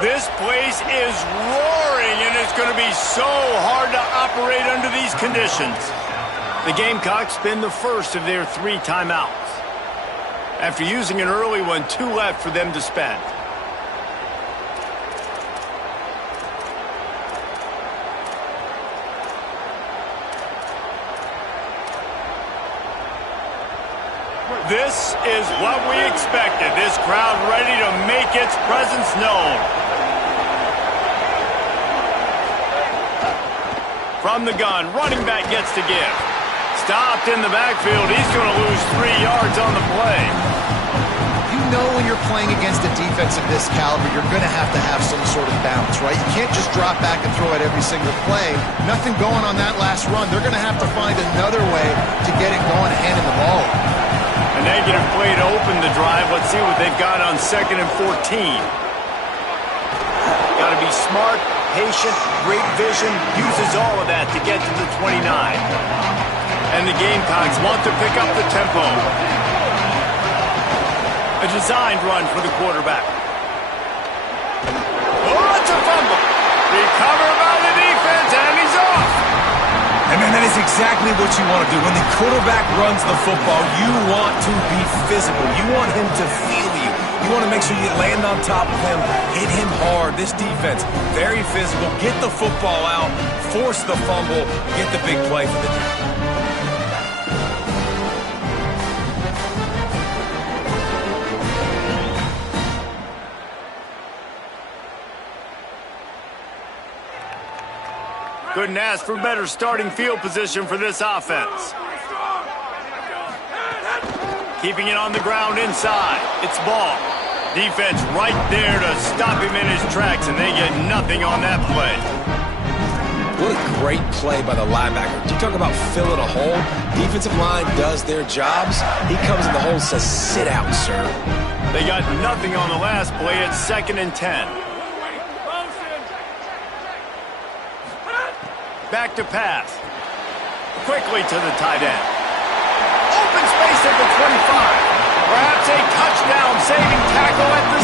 This place is roaring, and it's going to be so hard to operate under these conditions. The Gamecocks spend the first of their 3 timeouts. After using an early one, 2 left for them to spend. This is what we expected. This crowd ready to make its presence known. From the gun, running back gets to give. Stopped in the backfield. He's going to lose 3 yards on the play. You know when you're playing against a defense of this caliber, you're going to have some sort of balance, right? You can't just drop back and throw it every single play. Nothing going on that last run. They're going to have to find another way to get it going, handing the ball. A negative play to open the drive. Let's see what they've got on 2nd and 14. Got to be smart, patient, great vision. Uses all of that to get to the 29. And the Gamecocks want to pick up the tempo. A designed run for the quarterback. Oh, it's a fumble. Recovered by the defense, and he's off. And man, that is exactly what you want to do. When the quarterback runs the football, you want to be physical. You want him to feel you. You want to make sure you land on top of him, hit him hard. This defense, very physical. Get the football out, force the fumble, get the big play for the team. Couldn't ask for better starting field position for this offense. Keeping it on the ground inside. It's ball. Defense right there to stop him in his tracks, and they get nothing on that play. What a great play by the linebacker. You talk about filling a hole. Defensive line does their jobs. He comes in the hole and says, sit out, sir. They got nothing on the last play. It's 2nd and 10. Back to pass. Quickly to the tight end. Open space at the 25. Perhaps a touchdown-saving tackle at the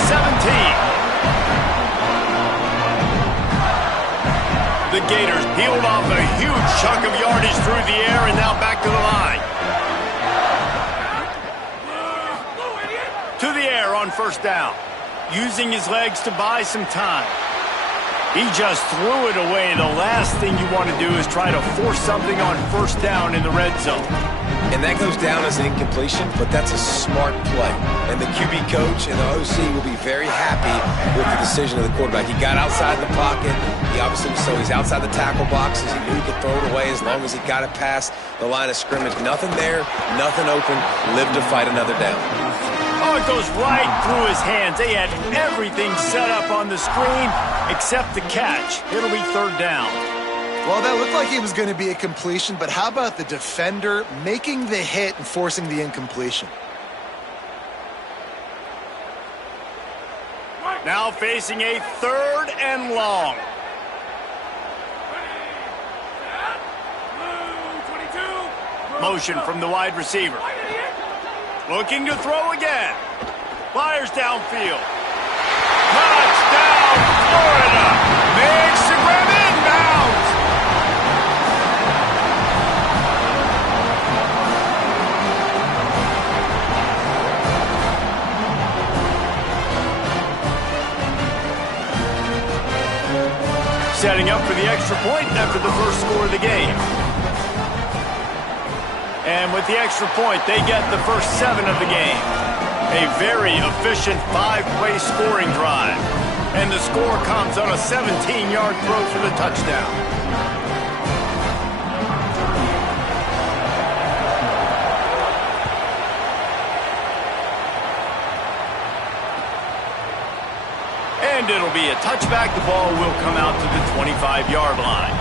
17. The Gators peeled off a huge chunk of yardage through the air and now back to the line. To the air on 1st down. Using his legs to buy some time. He just threw it away. The last thing you want to do is try to force something on 1st down in the red zone. And that goes down as an incompletion, but that's a smart play. And the QB coach and the OC will be very happy with the decision of the quarterback. He got outside the pocket. He obviously, so he's outside the tackle boxes. He knew he could throw it away as long as he got it past the line of scrimmage. Nothing there, nothing open. Live to fight another down. Oh, it goes right through his hands. They had everything set up on the screen except the catch. It'll be 3rd down. Well, that looked like it was going to be a completion, but how about the defender making the hit and forcing the incompletion? Now facing a 3rd and long. Motion from the wide receiver. Looking to throw again. Fires downfield. Touchdown, Florida. Makes the grab inbounds. Setting up for the extra point after the first score of the game. And with the extra point, they get the first 7 of the game. A very efficient 5-play scoring drive. And the score comes on a 17-yard throw for the touchdown. And it'll be a touchback. The ball will come out to the 25-yard line.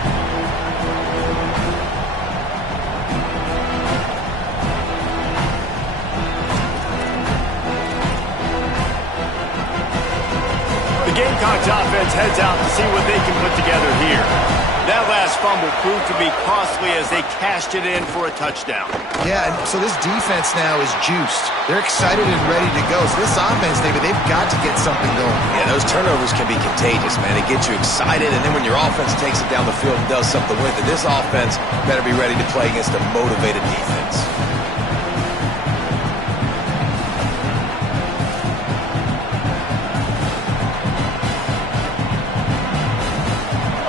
The Gamecocks offense heads out to see what they can put together here. That last fumble proved to be costly as they cashed it in for a touchdown. Yeah, and so this defense now is juiced. They're excited and ready to go. So this offense, David, they've got to get something going. Yeah, those turnovers can be contagious, man. It gets you excited, and then when your offense takes it down the field and does something with it, this offense better be ready to play against a motivated defense.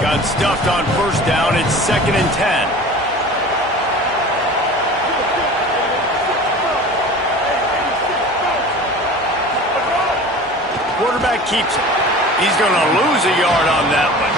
Got stuffed on first down. It's 2nd and 10. Quarterback keeps it. He's going to lose a yard on that one.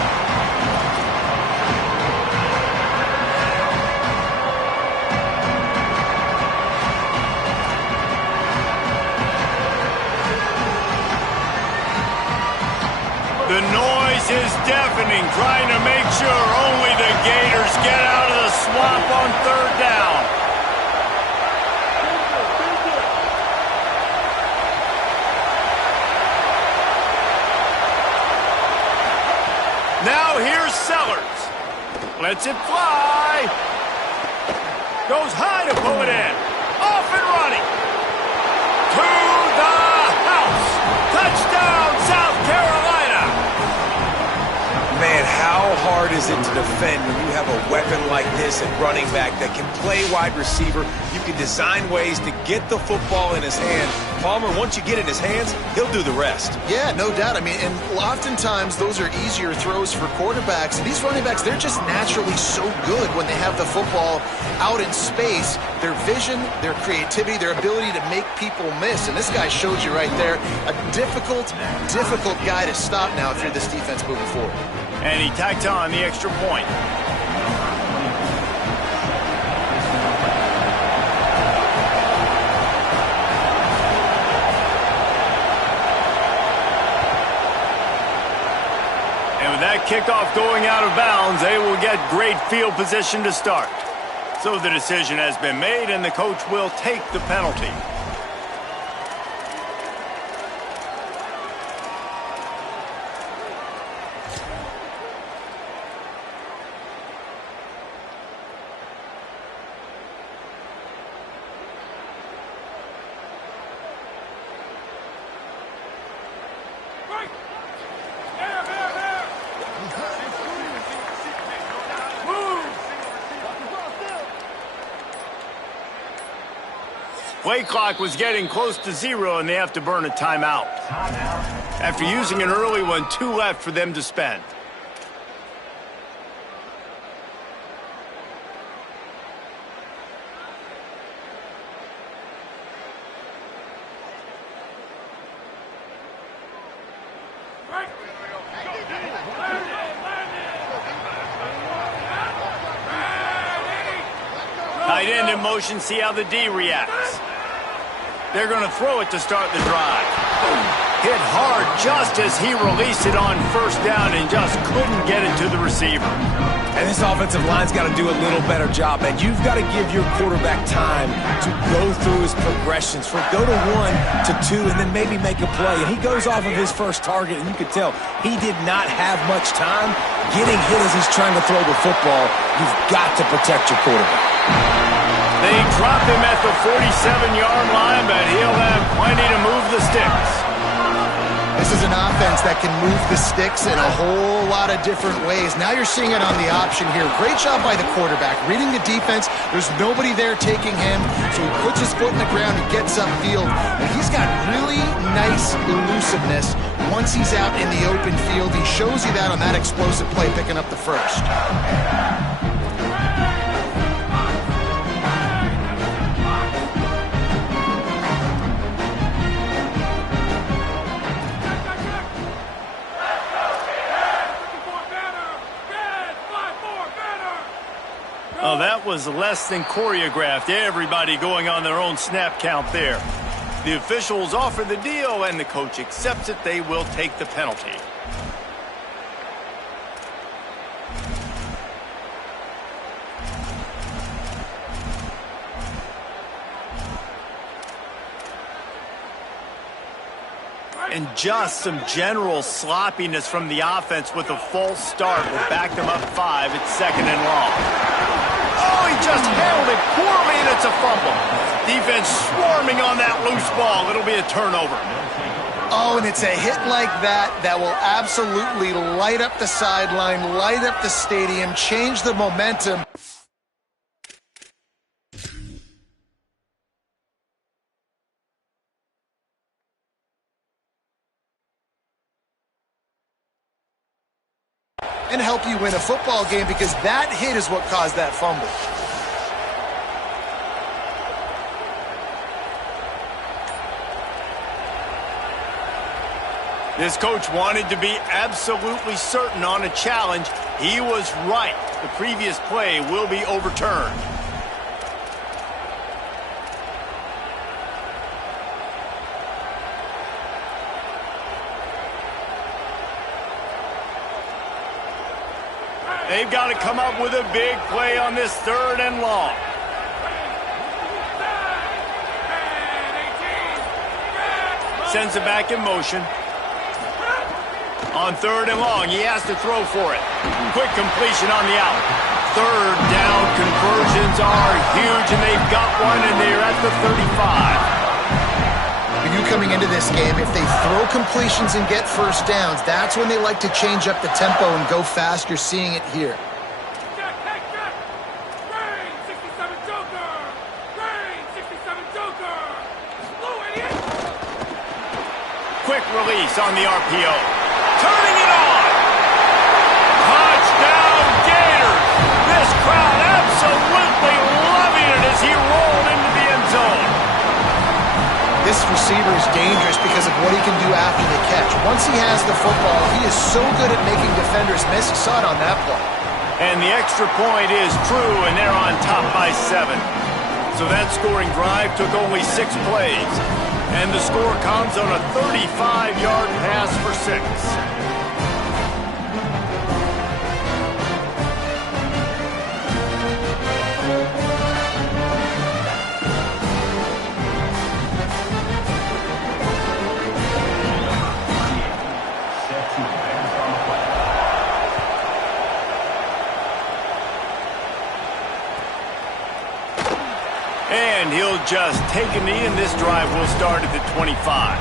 The noise is deafening, trying to make sure only the Gators get out of the swamp on 3rd down. Now here's Sellers. Lets it fly. Goes high to pull it in. Off and running. To the house. Touchdown, South Carolina. Man, how hard is it to defend when you have a weapon like this at running back that can play wide receiver? You can design ways to get the football in his hand. Palmer, once you get it in his hands, he'll do the rest. Yeah, no doubt. I mean, and oftentimes those are easier throws for quarterbacks. These running backs, they're just naturally so good when they have the football out in space. Their vision, their creativity, their ability to make people miss. And this guy showed you right there, a difficult guy to stop now if you're this defense moving forward. And he tacked on the extra point. And with that kickoff going out of bounds, they will get great field position to start. So the decision has been made, and the coach will take the penalty. Play clock was getting close to 0, and they have to burn a timeout. After using an early one, 2 left for them to spend. Tight end in motion, see how the D reacts. They're going to throw it to start the drive. Hit hard just as he released it on first down and just couldn't get it to the receiver. And this offensive line's got to do a little better job, man. You've got to give your quarterback time to go through his progressions, from go to 1 to 2, and then maybe make a play. And he goes off of his first target, and you can tell he did not have much time getting hit as he's trying to throw the football. You've got to protect your quarterback. They drop him at the 47-yard line, but he'll have plenty to move the sticks. This is an offense that can move the sticks in a whole lot of different ways. Now you're seeing it on the option here. Great job by the quarterback. Reading the defense, there's nobody there taking him, so he puts his foot in the ground, he gets upfield, and he's got really nice elusiveness once he's out in the open field. He shows you that on that explosive play, picking up the first. Oh, that was less than choreographed. Everybody going on their own snap count there. The officials offer the deal, and the coach accepts it. They will take the penalty. And just some general sloppiness from the offense with a false start will back them up 5 at 2nd and long. Oh, he just handled it poorly, and it's a fumble. Defense swarming on that loose ball. It'll be a turnover. Oh, and it's a hit like that that will absolutely light up the sideline, light up the stadium, change the momentum. And help you win a football game, because that hit is what caused that fumble. This coach wanted to be absolutely certain on a challenge. He was right. The previous play will be overturned. They've got to come up with a big play on this 3rd and long. Sends it back in motion. On 3rd and long, he has to throw for it. Quick completion on the out. 3rd down conversions are huge, and they've got one, and they're at the 35. You coming into this game, if they throw completions and get first downs, that's when they like to change up the tempo and go fast. You're seeing it here. Quick release on the RPO. Turning it on. Touchdown Gators. This crowd absolutely loving it as he rolled into the end zone. This receiver is dangerous because of what he can do after the catch. Once he has the football, he is so good at making defenders miss. You saw it on that play. And the extra point is true, and they're on top by 7. So that scoring drive took only 6 plays. And the score comes on a 35-yard pass for 6. And he'll just take a knee, and this drive will start at the 25.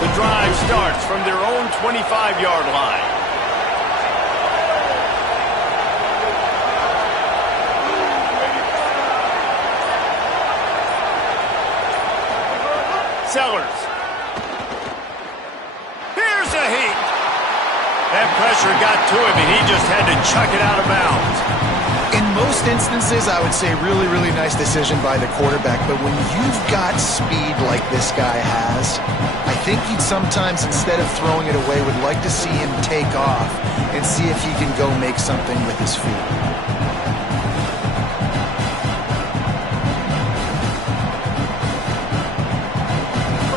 The drive starts from their own 25-yard line. Sellers. Here's a heat. That pressure got to him, and he just had to chuck it out of bounds. In most instances, I would say really, really nice decision by the quarterback. But when you've got speed like this guy has, I think he'd sometimes, instead of throwing it away, would like to see him take off and see if he can go make something with his feet.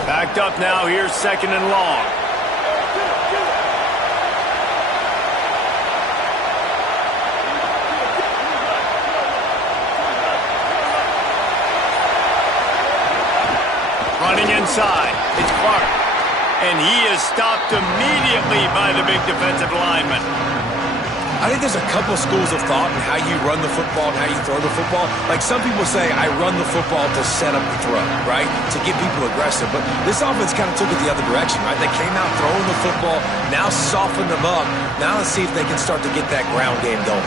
Backed up now, here's 2nd and long. Running inside, it's Clark. And he is stopped immediately by the big defensive lineman. I think there's a couple schools of thought in how you run the football and how you throw the football. Like some people say, I run the football to set up the throw, right? To get people aggressive. But this offense kind of took it the other direction, right? They came out throwing the football, now soften them up. Now let's see if they can start to get that ground game going.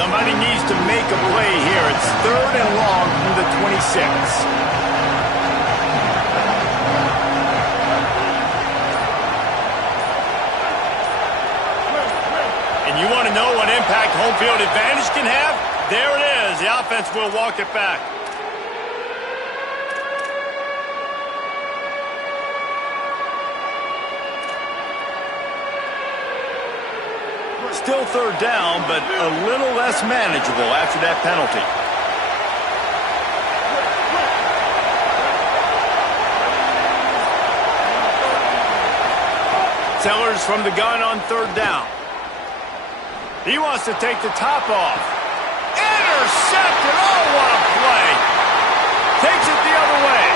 Somebody needs to make a play here. It's 3rd and long from the 26. You want to know what impact home field advantage can have? There it is. The offense will walk it back. Still 3rd down, but a little less manageable after that penalty. Sellers from the gun on third down. He wants to take the top off. Intercepted. Oh, what a play. Takes it the other way.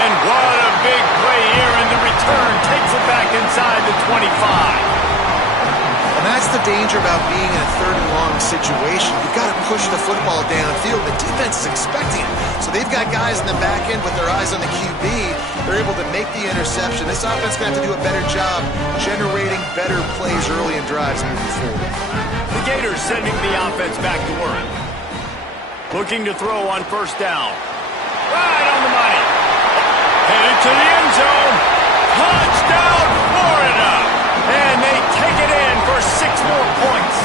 And what a big play here in the return. Takes it back inside the 25. And that's the danger about being in a third and long situation. You've got to push the football downfield. The defense is expecting it. So they've got guys in the back end with their eyes on the QB. They're able to make the interception. This offense is going to have to do a better job generating better plays early in drives moving forward. The Gators sending the offense back to work. Looking to throw on first down. Right on the money. Headed to the end zone. Touchdown, Florida. And they take it in for 6 more points.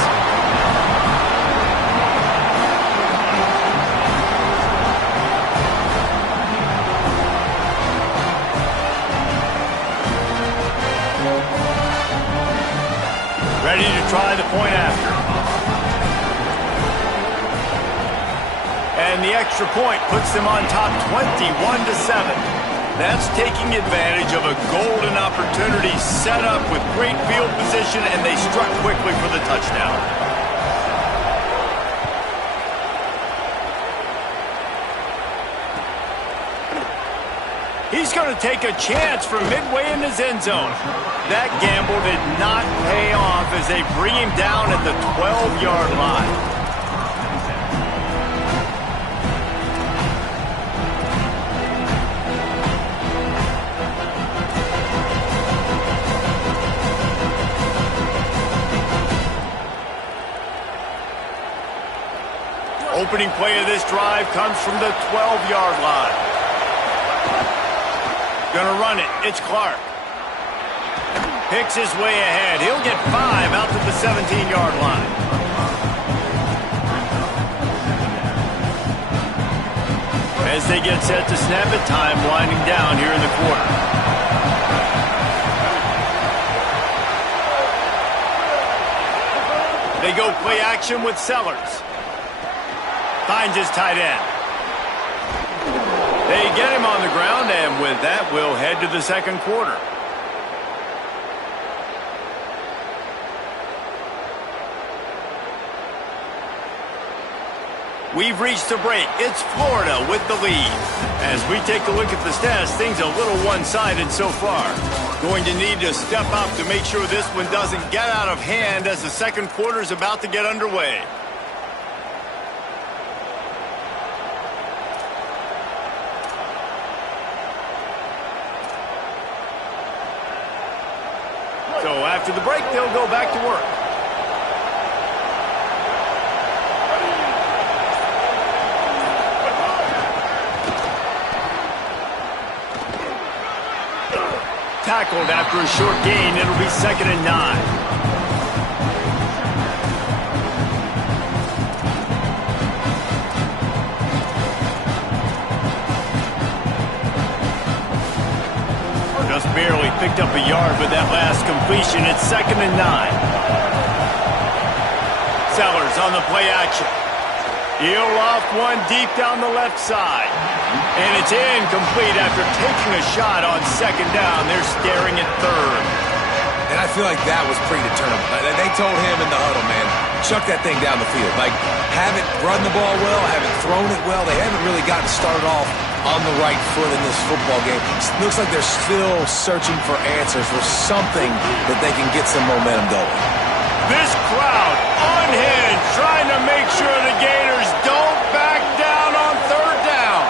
Ready to try the point after. And the extra point puts them on top 21-7. That's taking advantage of a golden opportunity set up with great field position, and they struck quickly for the touchdown. He's going to take a chance from midway in his end zone. That gamble did not pay off as they bring him down at the 12-yard line. Opening play of this drive comes from the 12-yard line. Gonna run it. It's Clark. Picks his way ahead. He'll get 5 out to the 17-yard line. As they get set to snap it, time winding down here in the quarter. They go play action with Sellers. Finds his tight end. They get him on the ground, and with that, we'll head to the second quarter. We've reached a break. It's Florida with the lead. As we take a look at the stats, things a little one-sided so far. Going to need to step up to make sure this one doesn't get out of hand as the second quarter is about to get underway. So after the break, they'll go back to work. Tackled after a short gain. It'll be 2nd and 9. Barely picked up a yard with that last completion. It's 2nd and 9. Sellers on the play action. He'll loft one deep down the left side. And it's incomplete after taking a shot on 2nd down. They're staring at 3rd. And I feel like that was predetermined. They told him in the huddle, man, chuck that thing down the field. Like, haven't run the ball well, haven't thrown it well. They haven't really gotten started off on the right foot in this football game. It looks like they're still searching for answers, for something that they can get some momentum going. This crowd unhinged, trying to make sure the Gators don't back down on 3rd down.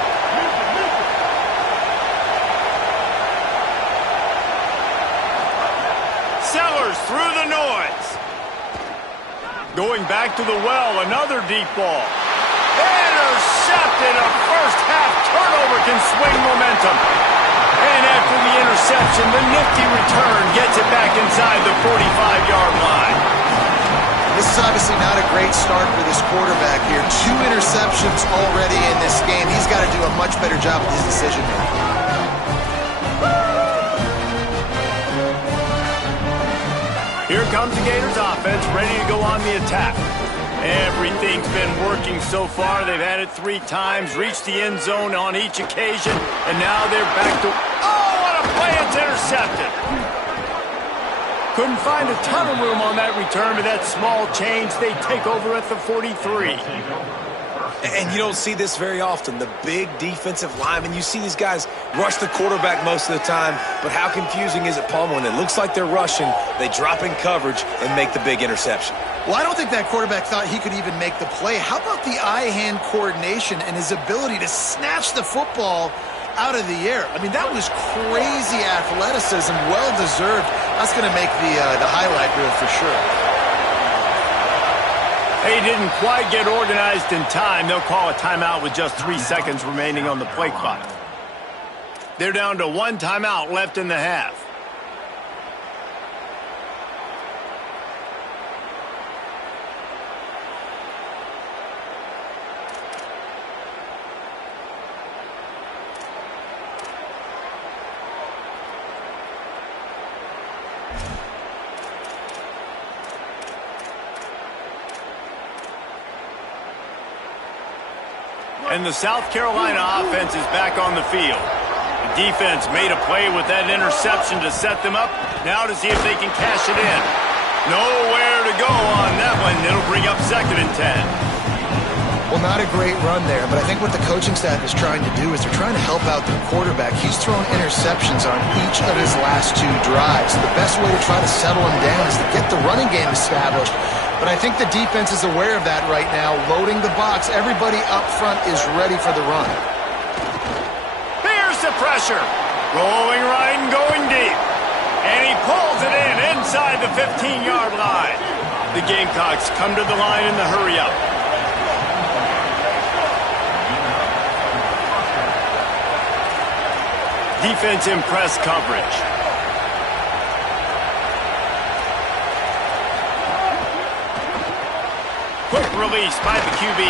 Sellers through the noise. Going back to the well, another deep ball. Intercepted. A first-half turnover can swing momentum. And after the interception, the nifty return gets it back inside the 45-yard line. This is obviously not a great start for this quarterback here. 2 interceptions already in this game. He's got to do a much better job with his decision-making. Here comes the Gators offense, ready to go on the attack. Everything's been working so far. They've had it 3 times, reached the end zone on each occasion, and now they're back to... Oh, what a play Bryant's intercepted. Couldn't find a ton of room on that return, but that small change, they take over at the 43. And you don't see this very often. The big defensive linemen, you see these guys rush the quarterback most of the time, but how confusing is it, Palmer, when it looks like they're rushing, they drop in coverage and make the big interception? Well, I don't think that quarterback thought he could even make the play. How about the eye-hand coordination and his ability to snatch the football out of the air? I mean, that was crazy athleticism, well-deserved. That's going to make the highlight reel for sure. They didn't quite get organized in time. They'll call a timeout with just 3 seconds remaining on the play clock. They're down to 1 timeout left in the half. And the South Carolina offense is back on the field. The defense made a play with that interception to set them up. Now to see if they can cash it in. Nowhere to go on that one. It'll bring up 2nd and 10. Well, not a great run there, but I think what the coaching staff is trying to do is they're trying to help out their quarterback. He's thrown interceptions on each of his last 2 drives. The best way to try to settle him down is to get the running game established. But I think the defense is aware of that right now, loading the box. Everybody up front is ready for the run. Here's the pressure. Rolling right and going deep. And he pulls it in inside the 15-yard line. The Gamecocks come to the line in the hurry-up. Defense in press coverage. Quick release by the QB.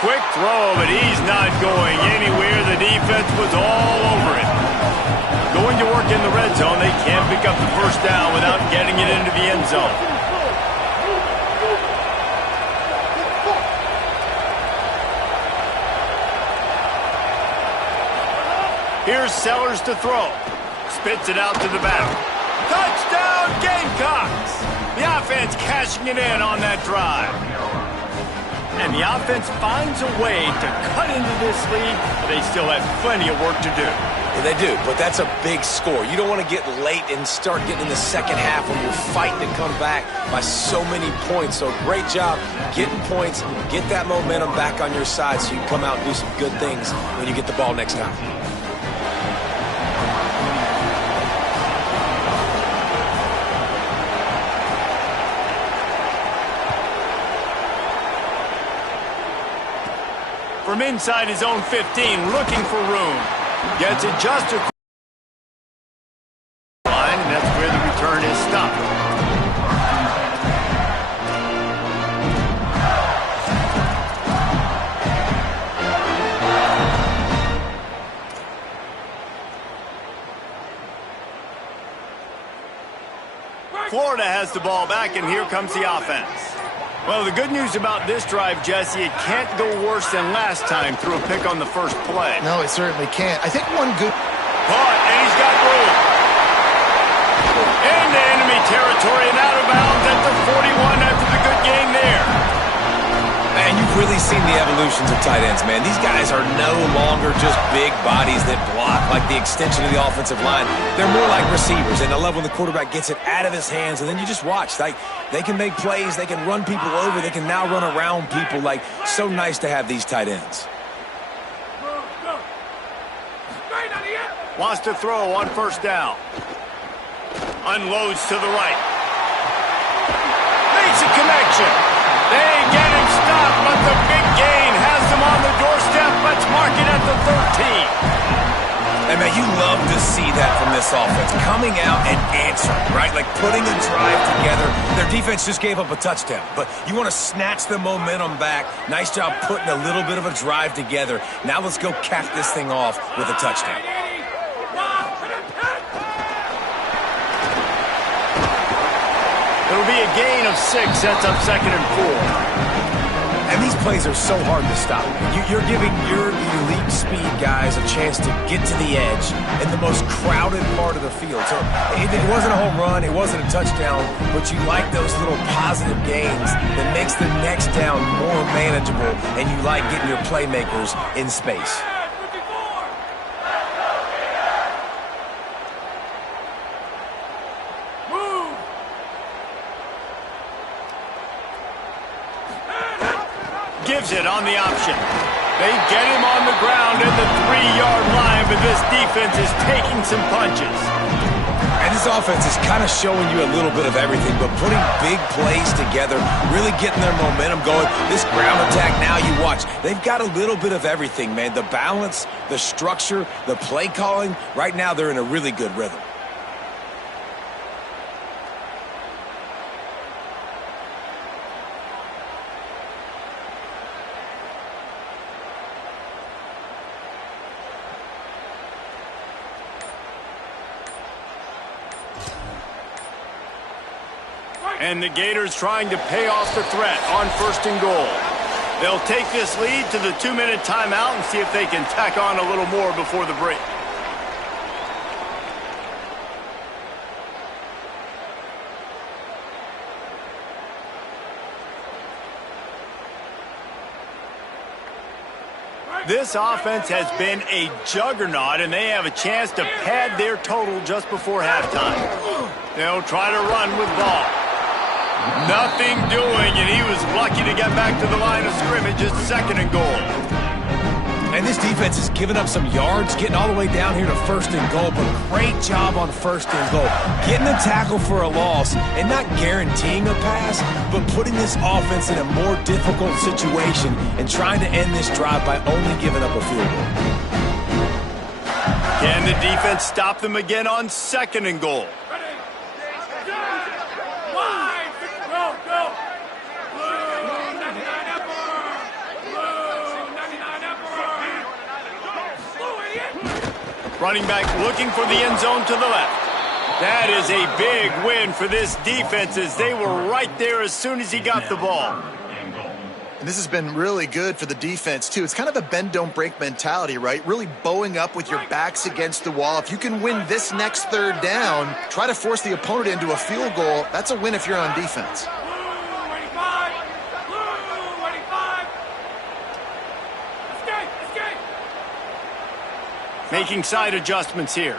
Quick throw, but he's not going anywhere. The defense was all over it. Going to work in the red zone. They can't pick up the first down without getting it into the end zone. Here's Sellers to throw. Spits it out to the back. Touchdown, Gamecocks! The offense cashing it in on that drive. And the offense finds a way to cut into this lead, but they still have plenty of work to do. Yeah, they do, but that's a big score. You don't want to get late and start getting in the second half when you're fighting to come back by so many points. So great job getting points, get that momentum back on your side so you can come out and do some good things when you get the ball next time. From inside his own 15, looking for room. Gets it just a line, and that's where the return is stopped. Florida has the ball back, and here comes the offense. Well, the good news about this drive, Jesse, it can't go worse than last time through a pick on the first play. No, it certainly can't. I think one good... Caught, and he's got room. Into enemy territory and out of bounds at the 41 after the good gain there. Man, you've really seen the evolutions of tight ends, man. These guys are no longer just big bodies that block like the extension of the offensive line. They're more like receivers, and I love when the quarterback gets it out of his hands, and then you just watch. Like, they can make plays, they can run people over, they can now run around people. Like, so nice to have these tight ends. Wants to throw on first down. Unloads to the right. Makes a connection. They get him stopped, but the big gain has them on the doorstep. Let's mark it at the 13. And man, you love to see that from this offense. Coming out and answering, right? Like putting a drive together. Their defense just gave up a touchdown, but you want to snatch the momentum back. Nice job putting a little bit of a drive together. Now let's go cap this thing off with a touchdown. It'll be a gain of 6, sets up 2nd and 4. And these plays are so hard to stop. You're giving your elite speed guys a chance to get to the edge in the most crowded part of the field. So it wasn't a home run, it wasn't a touchdown, but you like those little positive gains that makes the next down more manageable, and you like getting your playmakers in space. Gives it on the option. They get him on the ground at the 3-yard line, but this defense is taking some punches. And this offense is kind of showing you a little bit of everything, but putting big plays together, really getting their momentum going. This ground attack now, you watch. They've got a little bit of everything, man. The balance, the structure, the play calling. Right now, they're in a really good rhythm. And the Gators trying to pay off the threat on 1st and goal. They'll take this lead to the 2-minute timeout and see if they can tack on a little more before the break. This offense has been a juggernaut, and they have a chance to pad their total just before halftime. They'll try to run with ball. Nothing doing, and he was lucky to get back to the line of scrimmage at 2nd and goal. And this defense has given up some yards, getting all the way down here to 1st and goal, but great job on 1st and goal. Getting a tackle for a loss and not guaranteeing a pass, but putting this offense in a more difficult situation and trying to end this drive by only giving up a field goal. Can the defense stop them again on 2nd and goal? Running back looking for the end zone to the left. That is a big win for this defense as they were right there as soon as he got the ball. And this has been really good for the defense, too. It's kind of a bend-don't-break mentality, right? Really bowing up with your backs against the wall. If you can win this next 3rd down, try to force the opponent into a field goal. That's a win if you're on defense. Making side adjustments here.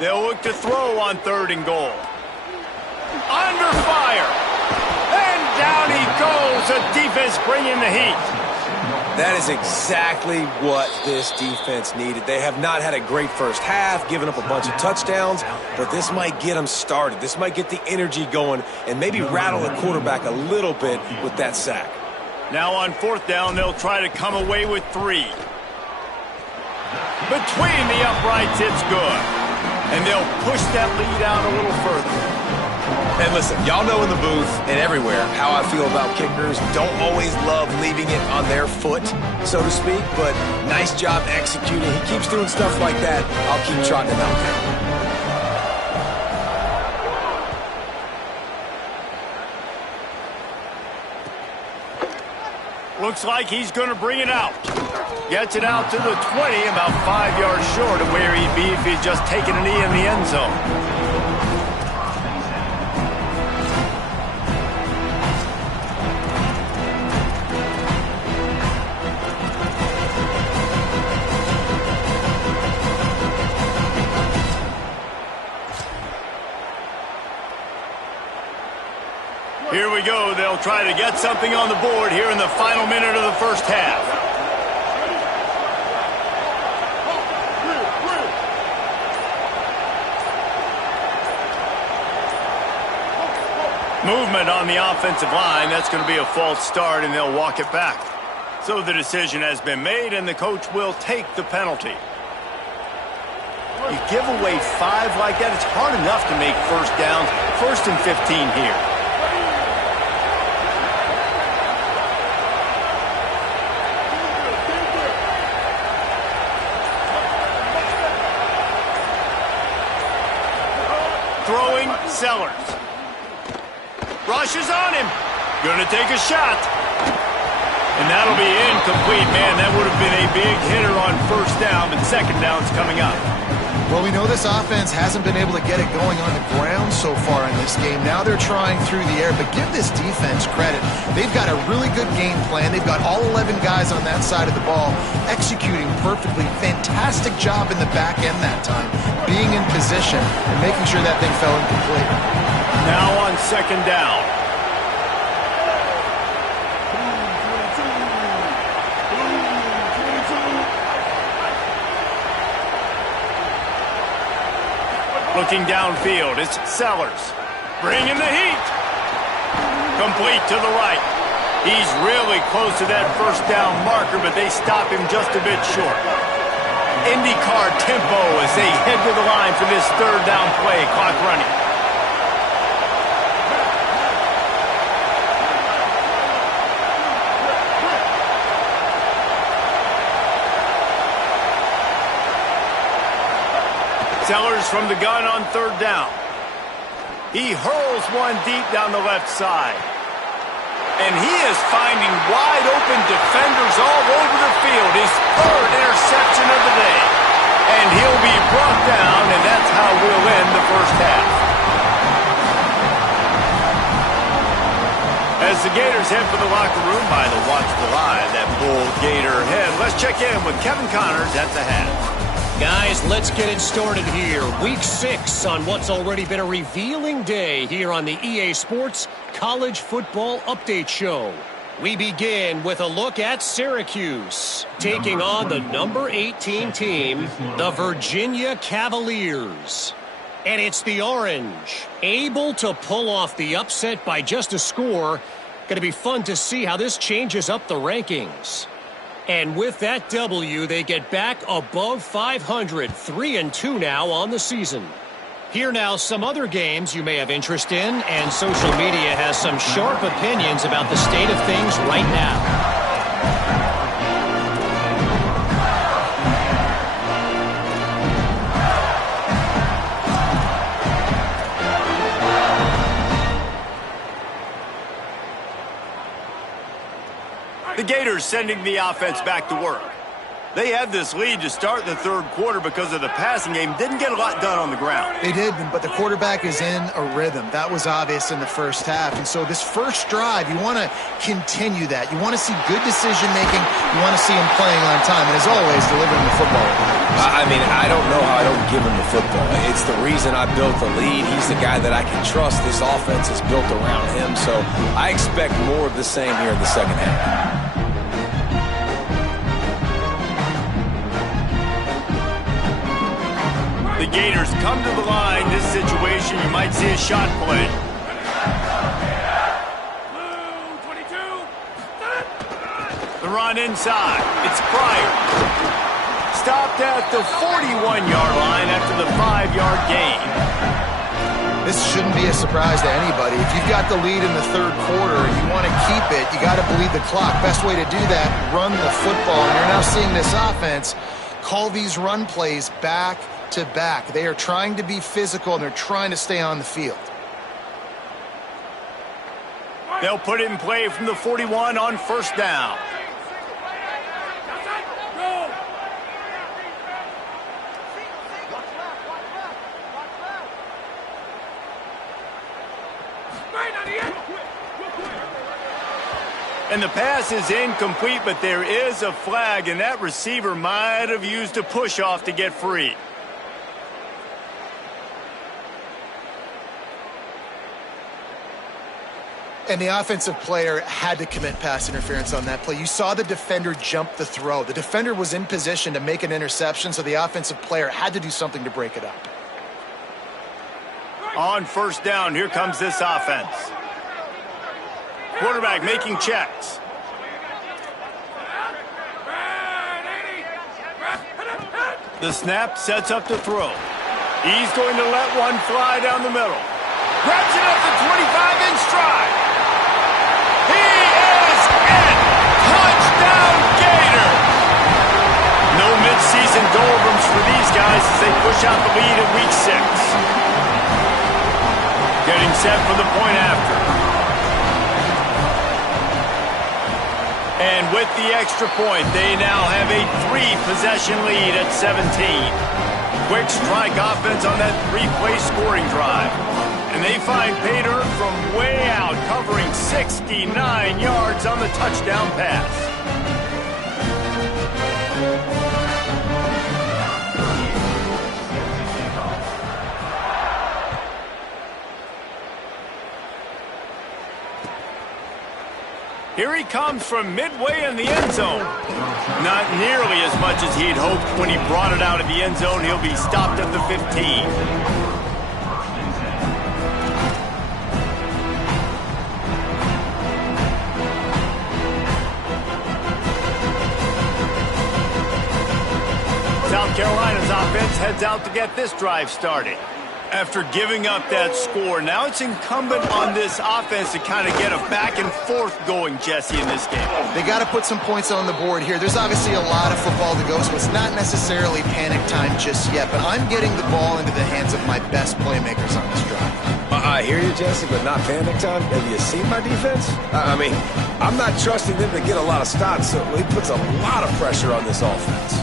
They'll look to throw on 3rd and goal. Under fire. And down he goes. The defense bringing the heat. That is exactly what this defense needed. They have not had a great first half, given up a bunch of touchdowns, but this might get them started. This might get the energy going and maybe rattle the quarterback a little bit with that sack. Now on 4th down, they'll try to come away with 3. Between the uprights, it's good. And they'll push that lead out a little further. And listen, y'all know in the booth and everywhere how I feel about kickers. Don't always love leaving it on their foot, so to speak, but nice job executing. He keeps doing stuff like that. I'll keep trotting him out there. Looks like he's going to bring it out. Gets it out to the 20, about 5 yards short of where he'd be if he'd just taken a knee in the end zone. Here we go. They'll try to get something on the board here in the final minute of the first half. Movement on the offensive line. That's going to be a false start, and they'll walk it back. So the decision has been made, and the coach will take the penalty. You give away 5 like that, it's hard enough to make first downs. 1st and 15 here. Throwing Sellers. Rushes on him. Gonna take a shot. And that'll be incomplete. Man, that would have been a big hitter on first down, but second down's coming up. Well, we know this offense hasn't been able to get it going on the ground so far in this game. Now they're trying through the air, but give this defense credit. They've got a really good game plan. They've got all 11 guys on that side of the ball executing perfectly. Fantastic job in the back end that time, being in position and making sure that thing fell incomplete. Now on second down. Looking downfield, it's Sellers. Bringing the heat. Complete to the right. He's really close to that first down marker, but they stop him just a bit short. IndyCar tempo as they head to the line for this third down play. Clock running. Sellers from the gun on third down. He hurls one deep down the left side. And he is finding wide open defenders all over the field. His third interception of the day. And he'll be brought down, and that's how we'll end the first half. As the Gators head for the locker room by the Watch the Live, that Bull Gator head. Let's check in with Kevin Connors at the half. Guys, let's get it started here. Week 6 on what's already been a revealing day here on the EA Sports College Football Update Show. We begin with a look at Syracuse, taking on the number 18 team, the Virginia Cavaliers. And it's the Orange, able to pull off the upset by just a score. Going to be fun to see how this changes up the rankings. And with that W, they get back above 500, 3-2 now on the season. Here now, some other games you may have interest in, and social media has some sharp opinions about the state of things right now. The Gators sending the offense back to work. They had this lead to start the third quarter because of the passing game. Didn't get a lot done on the ground. They did, but the quarterback is in a rhythm. That was obvious in the first half. And so this first drive, you want to continue that. You want to see good decision-making. You want to see him playing on time. And as always, delivering the football. I mean, I don't know how I don't give him the football. It's the reason I built the lead. He's the guy that I can trust. This offense is built around him. So I expect more of the same here in the second half. The Gators come to the line. This situation, you might see a shot play. The run inside. It's Pryor. Stopped at the 41-yard line after the 5-yard gain. This shouldn't be a surprise to anybody. If you've got the lead in the third quarter and you want to keep it, you got to bleed the clock. Best way to do that, run the football. And you're now seeing this offense call these run plays back to back. They are trying to be physical and they're trying to stay on the field. They'll put it in play from the 41 on first down. And the pass is incomplete, but there is a flag, and that receiver might have used a push-off to get free. And the offensive player had to commit pass interference on that play. You saw the defender jump the throw. The defender was in position to make an interception, so the offensive player had to do something to break it up. On first down, here comes this offense. Quarterback making checks. The snap sets up to throw. He's going to let one fly down the middle. Grabs it up the 25 in stride. He is in. Touchdown Gator. No midseason doldrums for these guys as they push out the lead in week 6. set for the point after. And with the extra point, they now have a 3-possession lead at 17. Quick strike offense on that 3-play scoring drive. And they find pay dirt from way out, covering 69 yards on the touchdown pass. Here he comes from midway in the end zone. Not nearly as much as he'd hoped when he brought it out of the end zone. He'll be stopped at the 15. South Carolina's offense heads out to get this drive started. After giving up that score, now it's incumbent on this offense to kind of get a back and forth going, Jesse, in this game. They got to put some points on the board here. There's obviously a lot of football to go, so it's not necessarily panic time just yet, but I'm getting the ball into the hands of my best playmakers on this drive. I hear you, Jesse, but not panic time. Have you seen my defense? I mean, I'm not trusting them to get a lot of stops, so it puts a lot of pressure on this offense.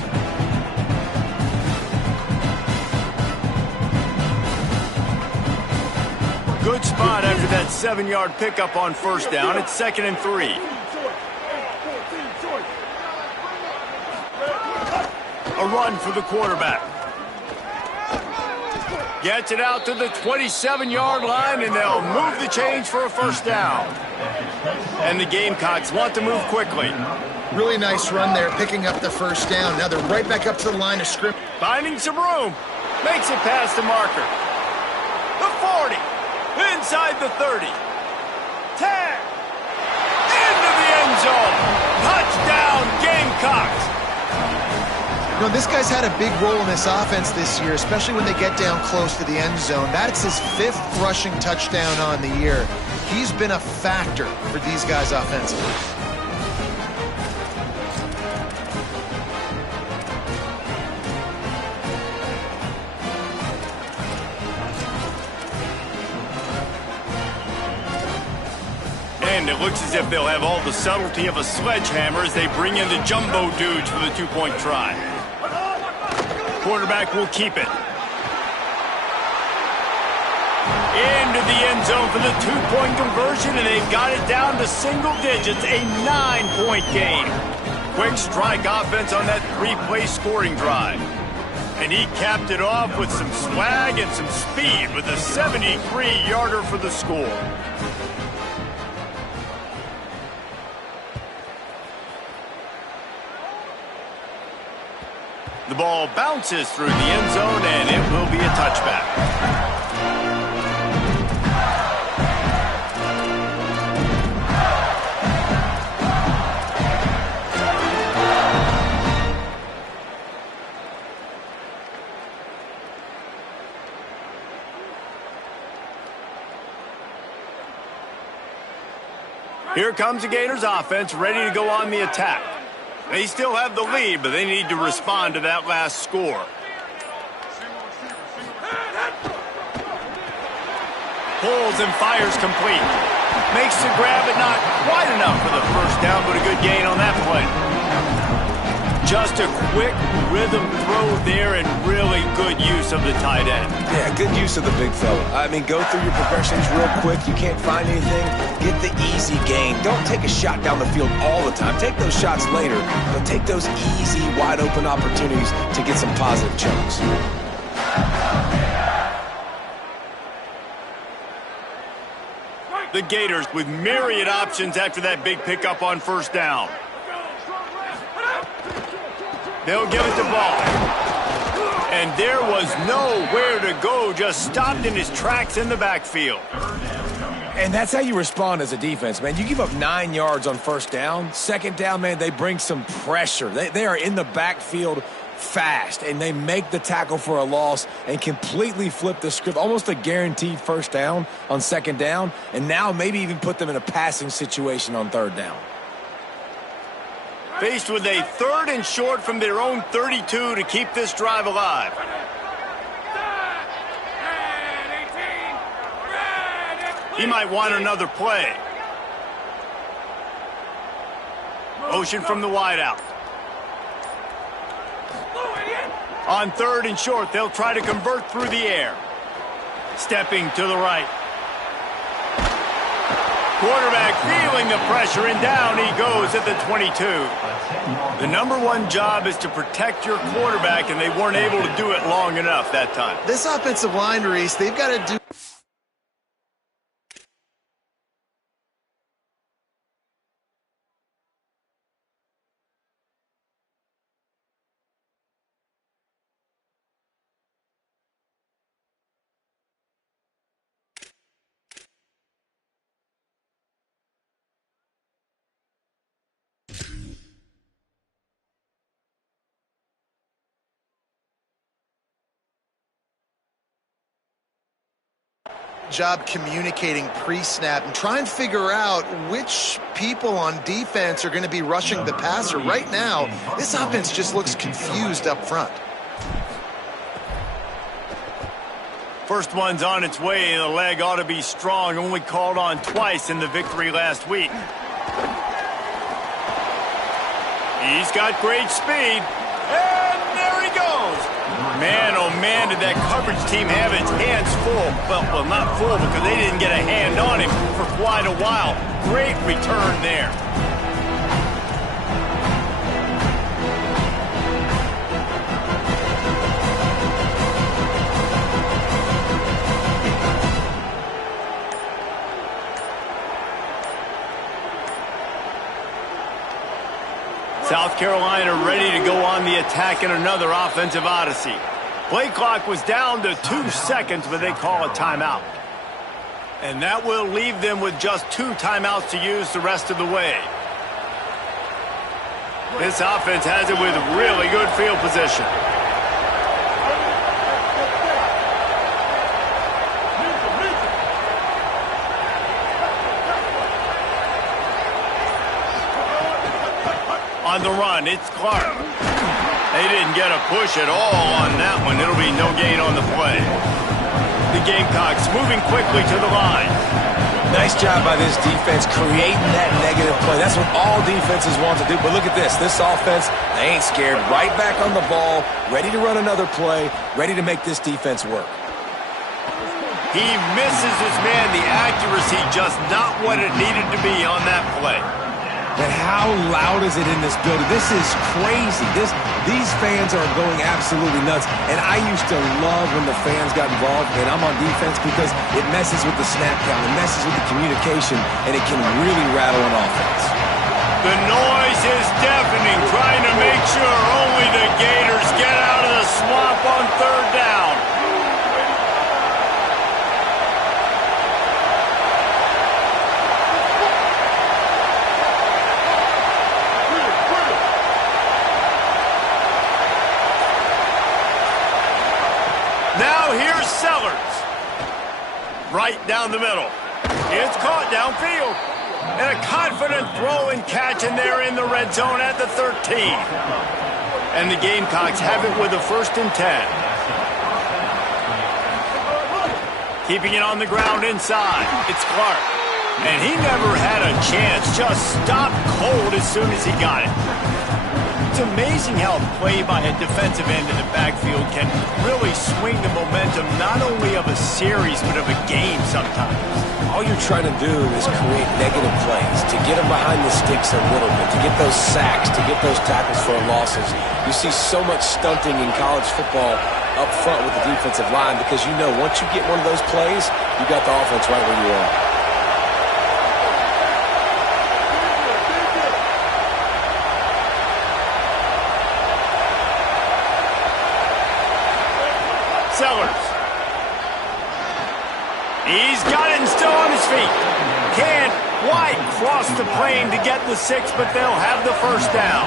Good spot after that 7-yard pickup on first down. It's 2nd and 3. A run for the quarterback. Gets it out to the 27-yard line, and they'll move the chains for a first down. And the Gamecocks want to move quickly. Really nice run there, picking up the first down. Now they're right back up to the line of scrimmage. Finding some room. Makes it past the marker. The 40. Inside the 30. 10. Into the end zone. Touchdown, Gamecocks. You know, this guy's had a big role in this offense this year, especially when they get down close to the end zone. That's his 5th rushing touchdown on the year. He's been a factor for these guys offensively. And it looks as if they'll have all the subtlety of a sledgehammer as they bring in the jumbo dudes for the 2-point try. Quarterback will keep it. Into the end zone for the 2-point conversion, and they've got it down to single digits, a 9-point game. Quick strike offense on that 3-play scoring drive. And he capped it off with some swag and some speed with a 73-yarder for the score. The ball bounces through the end zone, and it will be a touchback. Here comes the Gators offense, ready to go on the attack. They still have the lead, but they need to respond to that last score. Pulls and fires complete. Makes the grab, but not quite enough for the first down, but a good gain on that play. Just a quick rhythm throw there and really good use of the tight end. Yeah, good use of the big fella. I mean, go through your progressions real quick. You can't find anything. Get the easy gain. Don't take a shot down the field all the time. Take those shots later, but take those easy, wide-open opportunities to get some positive chunks. The Gators with myriad options after that big pickup on first down. They'll give it to Ball. And there was nowhere to go, just stopped in his tracks in the backfield. And that's how you respond as a defense, man. You give up 9 yards on first down. Second down, man, they bring some pressure. They are in the backfield fast, and they make the tackle for a loss and completely flip the script. Almost a guaranteed first down on second down, and now maybe even put them in a passing situation on third down. Faced with a 3rd and short from their own 32 to keep this drive alive. He might want another play. Motion from the wideout. On 3rd and short, they'll try to convert through the air. Stepping to the right. Quarterback feeling the pressure, and down he goes at the 22. The #1 job is to protect your quarterback, and they weren't able to do it long enough that time. This offensive line, Reese, they've got to do... job communicating pre-snap and try and figure out which people on defense are going to be rushing the passer. Right now, this offense just looks confused up front. First one's on its way, and the leg ought to be strong. Only called on twice in the victory last week. He's got great speed. And there he goes. Man, oh man, did that coverage team have its hands full. Well, not full because they didn't get a hand on him for quite a while. Great return there. South Carolina ready to go on the attack in another offensive odyssey. Play clock was down to 2 seconds, but they call a timeout. And that will leave them with just 2 timeouts to use the rest of the way. This offense has it with really good field position. On the run, it's Clark. They didn't get a push at all on that one. It'll be no gain on the play. The Gamecocks moving quickly to the line. Nice job by this defense creating that negative play. That's what all defenses want to do. But look at this. This offense, they ain't scared. Right back on the ball, ready to run another play, ready to make this defense work. He misses his man. The accuracy just not what it needed to be on that play. And how loud is it in this building? This is crazy. These fans are going absolutely nuts. And I used to love when the fans got involved, and I'm on defense because it messes with the snap count, it messes with the communication, and it can really rattle an offense. The noise is deafening, trying to make sure only the Gators get out of the swamp on 3rd down. Now here's Sellers. Right down the middle. It's caught downfield. And a confident throw and catch, and they're in the red zone at the 13. And the Gamecocks have it with a 1st and 10. Keeping it on the ground inside. It's Clark. And he never had a chance. Just stopped cold as soon as he got it. It's amazing how a play by a defensive end in the backfield can really swing the momentum not only of a series but of a game sometimes. All you're trying to do is create negative plays, to get them behind the sticks a little bit, to get those sacks, to get those tackles for losses. You see so much stunting in college football up front with the defensive line because you know once you get one of those plays, you got the offense right where you are. Sellers. He's got it and still on his feet. Can't quite cross the plane to get the 6, but they'll have the 1st down.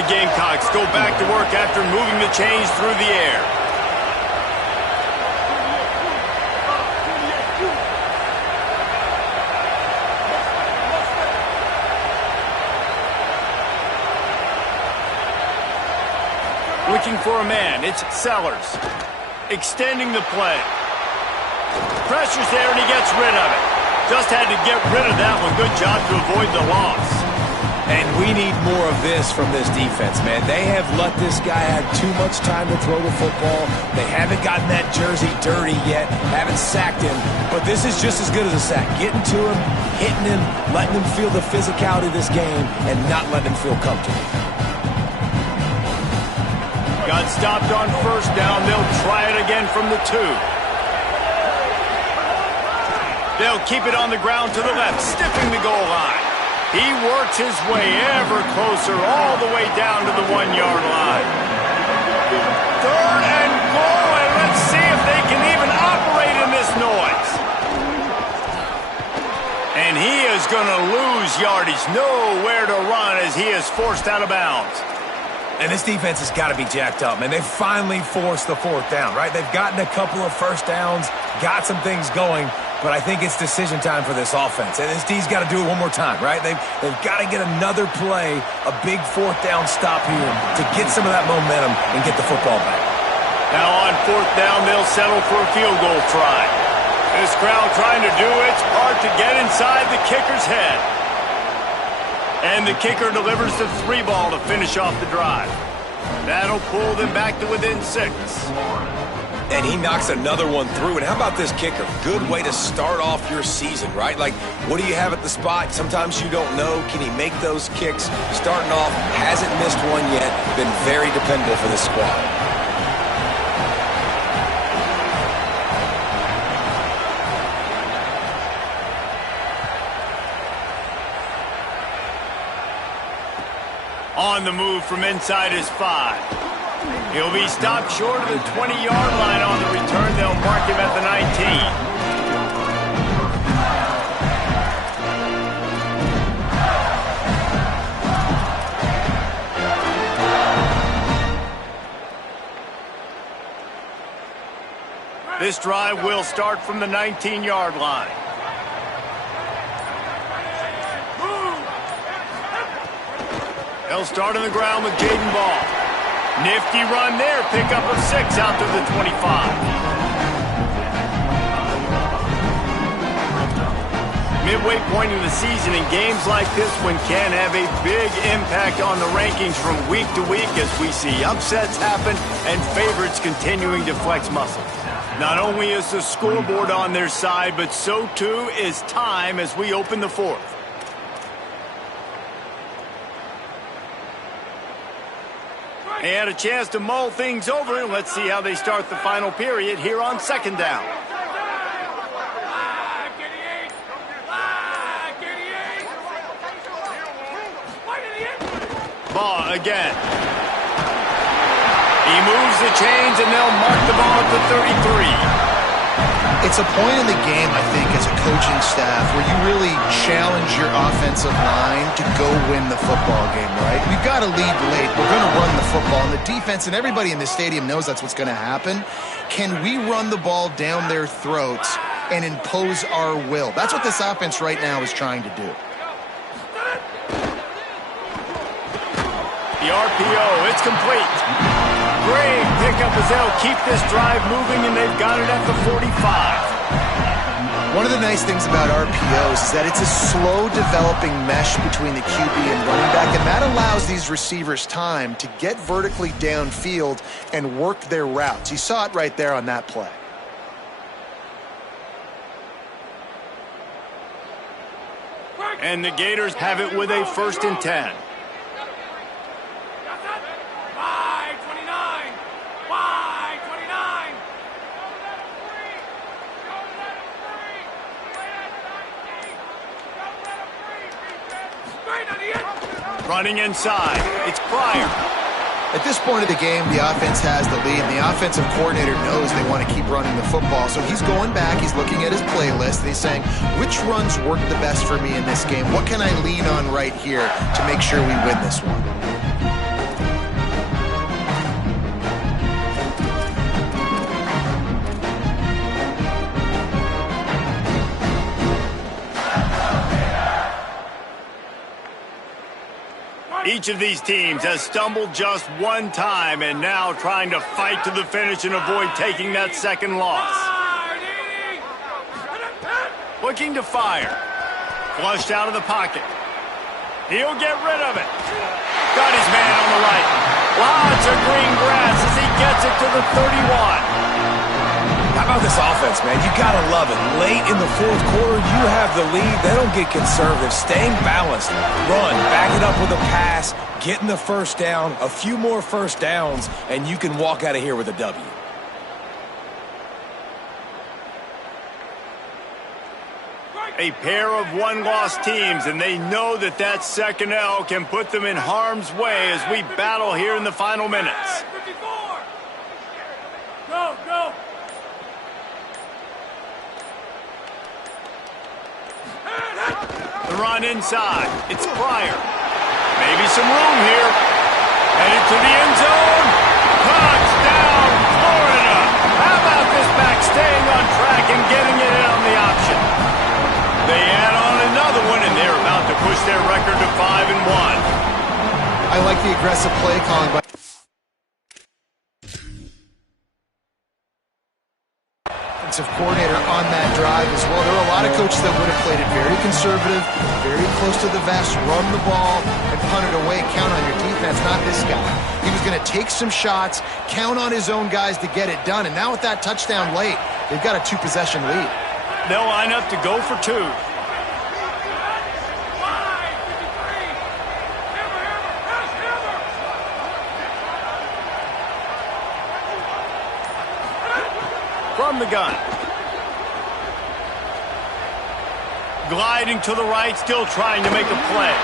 The Gamecocks go back to work after moving the chains through the air. Looking for a man, it's Sellers. Extending the play. Pressure's there, and he gets rid of it. Just had to get rid of that one. Good job to avoid the loss. And we need more of this from this defense, man. They have let this guy have too much time to throw the football. They haven't gotten that jersey dirty yet, haven't sacked him. But this is just as good as a sack. Getting to him, hitting him, letting him feel the physicality of this game, and not letting him feel comfortable. Got stopped on first down. They'll try it again from the 2. They'll keep it on the ground to the left, stiffing the goal line. He works his way ever closer all the way down to the 1-yard line. 3rd and goal, and let's see if they can even operate in this noise. And he is going to lose yardage. Nowhere to run as he is forced out of bounds. And this defense has got to be jacked up, man. They finally forced the 4th down, right? They've gotten a couple of first downs, got some things going, but I think it's decision time for this offense. And this D's got to do it one more time, right? They've got to get another play, a big 4th down stop here to get some of that momentum and get the football back. Now on 4th down, they'll settle for a field goal try. This crowd trying to do its part to get inside the kicker's head. And the kicker delivers the 3 ball to finish off the drive. That'll pull them back to within 6. And he knocks another one through. And how about this kicker? Good way to start off your season, right? Like, what do you have at the spot? Sometimes you don't know. Can he make those kicks? Starting off, hasn't missed one yet. Been very dependable for this squad. On the move from inside his 5. He'll be stopped short of the 20-yard line on the return. They'll mark him at the 19. This drive will start from the 19-yard line. They'll start on the ground with Jaden Ball. Nifty run there. Pickup of 6 out to the 25. Midway point in the season, and games like this one can have a big impact on the rankings from week to week as we see upsets happen and favorites continuing to flex muscles. Not only is the scoreboard on their side, but so too is time as we open the 4th. They had a chance to mull things over, and let's see how they start the final period here on 2nd down. Ball again. He moves the chains, and they'll mark the ball at the 33. It's a point in the game, I think, as a coaching staff where you really challenge your offensive line to go win the football game, right? We've got to lead late. We're going to run the football. And the defense and everybody in the stadium knows that's what's going to happen. Can we run the ball down their throats and impose our will? That's what this offense right now is trying to do. The RPO, it's complete. Great pickup as they'll keep this drive moving, and they've got it at the 45. One of the nice things about RPOs is that it's a slow-developing mesh between the QB and running back, and that allows these receivers time to get vertically downfield and work their routes. You saw it right there on that play. And the Gators have it with a 1st and 10. Running inside, it's Pryor. At this point of the game, the offense has the lead, and the offensive coordinator knows they want to keep running the football. So he's going back, he's looking at his playlist, and he's saying, which runs work the best for me in this game? What can I lean on right here to make sure we win this one? Each of these teams has stumbled just one time and now trying to fight to the finish and avoid taking that second loss. Looking to fire. Flushed out of the pocket. He'll get rid of it. Got his man on the right. Lots of green grass as he gets it to the 31. How about this offense, man? You got to love it. Late in the fourth quarter, you have the lead. They don't get conservative. Staying balanced. Run. Back it up with a pass. Getting the first down. A few more first downs, and you can walk out of here with a W. A pair of one-loss teams, and they know that that second L can put them in harm's way as we battle here in the final minutes. Go, go. The run inside. It's Pryor. Maybe some room here. Headed to the end zone. Touchdown, Florida. How about this back staying on track and getting it in on the option? They add on another one, and they're about to push their record to 5-1. I like the aggressive play calling by offensive coordinator on that drive as well. There are a lot of coaches that would have played it very conservative, very close to the vest, run the ball, and punt it away. Count on your defense, not this guy. He was going to take some shots, count on his own guys to get it done. And now with that touchdown late, they've got a 2-possession lead. They'll line up to go for 2. From the gun. Gliding to the right, still trying to make a play.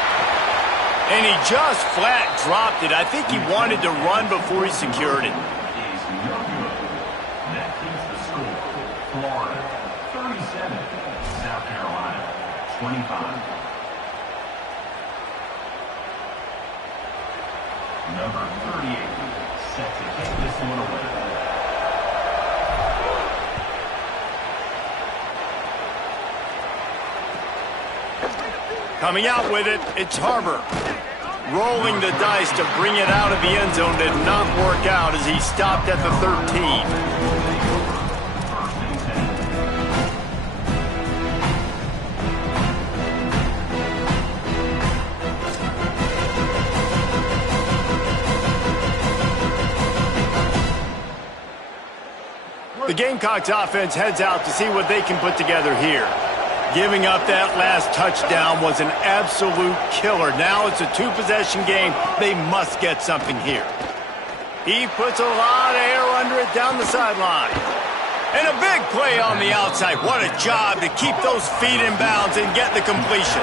And he just flat dropped it. I think he wanted to run before he secured it. That keeps the score. Florida 37, South Carolina 25. Number 38 set to take this one away. Coming out with it, it's Harbor. Rolling the dice to bring it out of the end zone did not work out as he stopped at the 13. The Gamecocks offense heads out to see what they can put together here. Giving up that last touchdown was an absolute killer. Now it's a 2-possession game. They must get something here. He puts a lot of air under it down the sideline. And a big play on the outside. What a job to keep those feet in bounds and get the completion.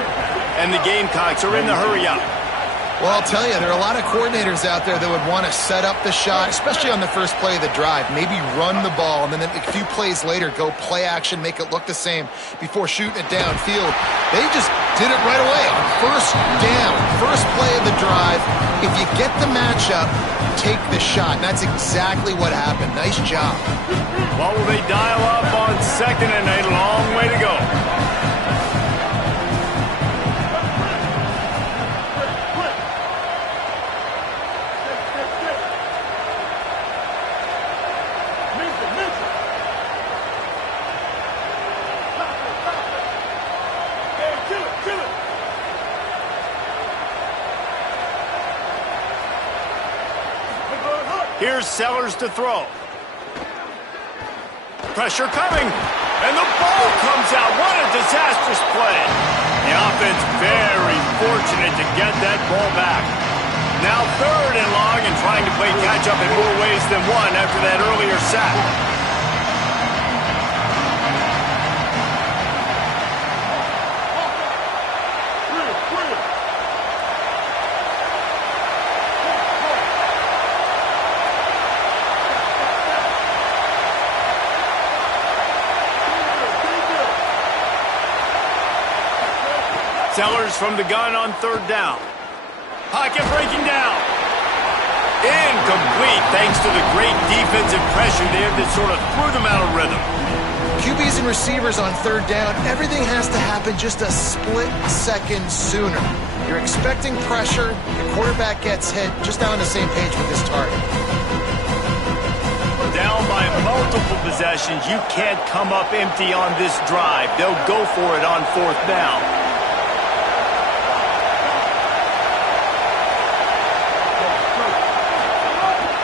And the Gamecocks are in the hurry up. Well, I'll tell you, there are a lot of coordinators out there that would want to set up the shot, especially on the first play of the drive. Maybe run the ball, and then a few plays later, go play action, make it look the same before shooting it downfield. They just did it right away on first down, first play of the drive. If you get the matchup, take the shot. And that's exactly what happened. Nice job. What will they dial up on second and a long way to go? Here's Sellers to throw. Pressure coming, and the ball comes out. What a disastrous play. The offense very fortunate to get that ball back. Now 3rd and long and trying to play catch-up in more ways than one after that earlier sack. Sellers from the gun on 3rd down. Pocket breaking down. Incomplete thanks to the great defensive pressure there that sort of threw them out of rhythm. QBs and receivers on 3rd down, everything has to happen just a split second sooner. You're expecting pressure, the quarterback gets hit, just not on the same page with his target. down by multiple possessions. You can't come up empty on this drive. They'll go for it on 4th down.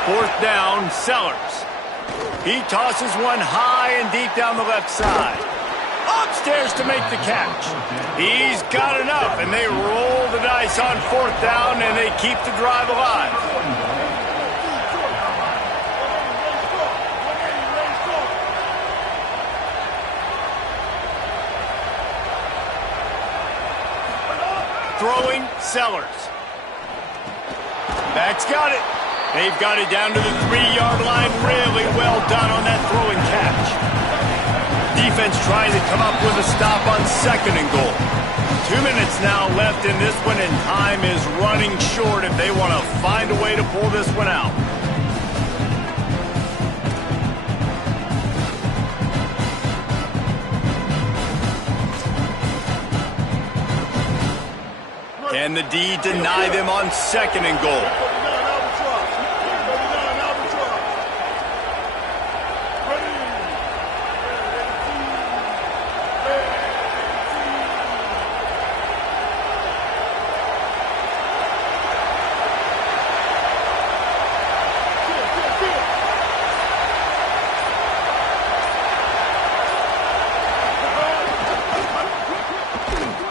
Fourth down, Sellers. He tosses one high and deep down the left side. Upstairs to make the catch. He's got enough, and they roll the dice on 4th down, and they keep the drive alive. Throwing, Sellers. Back's got it. They've got it down to the 3-yard line. Really well done on that throwing catch. Defense trying to come up with a stop on 2nd and goal. 2 minutes now left in this one, and time is running short if they want to find a way to pull this one out. Can the D deny them on 2nd and goal?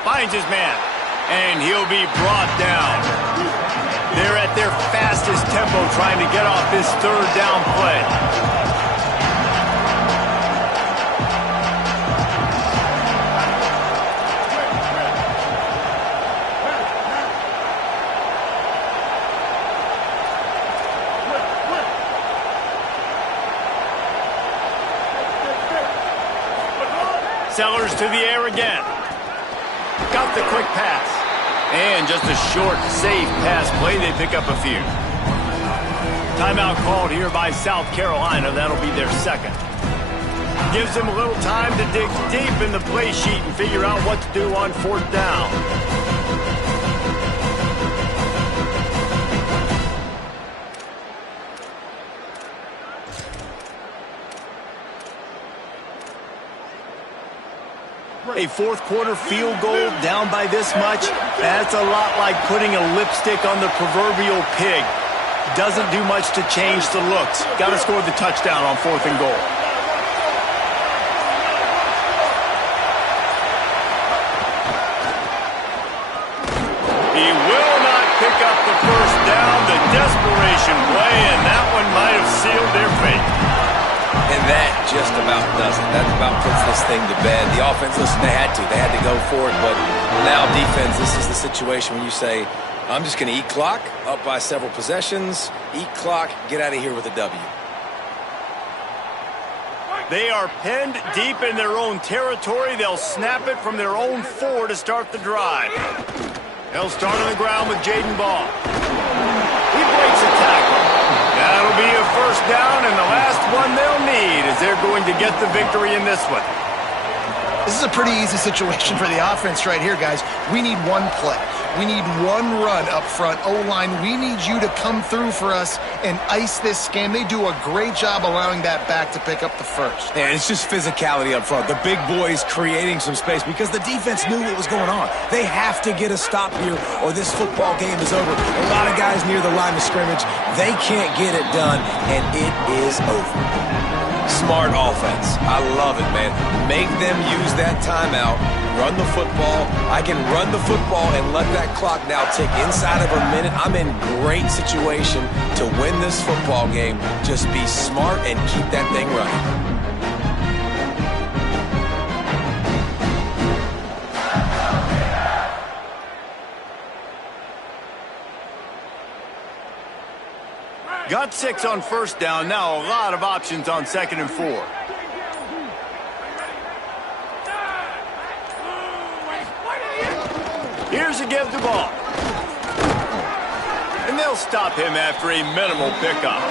Finds his man, and he'll be brought down. They're at their fastest tempo trying to get off this 3rd down play. Sellers to the air again. Got the quick pass. And just a short, safe pass play. They pick up a few. Timeout called here by South Carolina. That'll be their 2nd. Gives them a little time to dig deep in the play sheet and figure out what to do on 4th down. A 4th quarter field goal down by this much, that's a lot like putting a lipstick on the proverbial pig. Doesn't do much to change the looks. Got to score the touchdown on 4th and goal. He will not pick up the 1st down. The desperation play, and that one might have sealed their fate. And that just about does it. That about puts this thing to bed. The offense, listen, they had to go for it. But now defense, this is the situation when you say, I'm just going to eat clock, up by several possessions, eat clock, get out of here with a W. They are pinned deep in their own territory. They'll snap it from their own 4 to start the drive. They'll start on the ground with Jaden Ball. He breaks a tackle. That'll be a 1st down, and the last one they'll need as they're going to get the victory in this one. This is a pretty easy situation for the offense right here, guys. We need one play. We need one run up front. O-line, we need you to come through for us and ice this game. They do a great job allowing that back to pick up the 1st. And it's just physicality up front. The big boys creating some space because the defense knew what was going on. They have to get a stop here or this football game is over. A lot of guys near the line of scrimmage, they can't get it done, and it is over. Smart offense. I love it, man. Make them use that timeout. Run the football. I can run the football and let that clock now tick inside of a minute. I'm in great situation to win this football game. Just be smart and keep that thing running. Got 6 on 1st down. Now a lot of options on 2nd and 4. Here's a give the ball. And they'll stop him after a minimal pickup.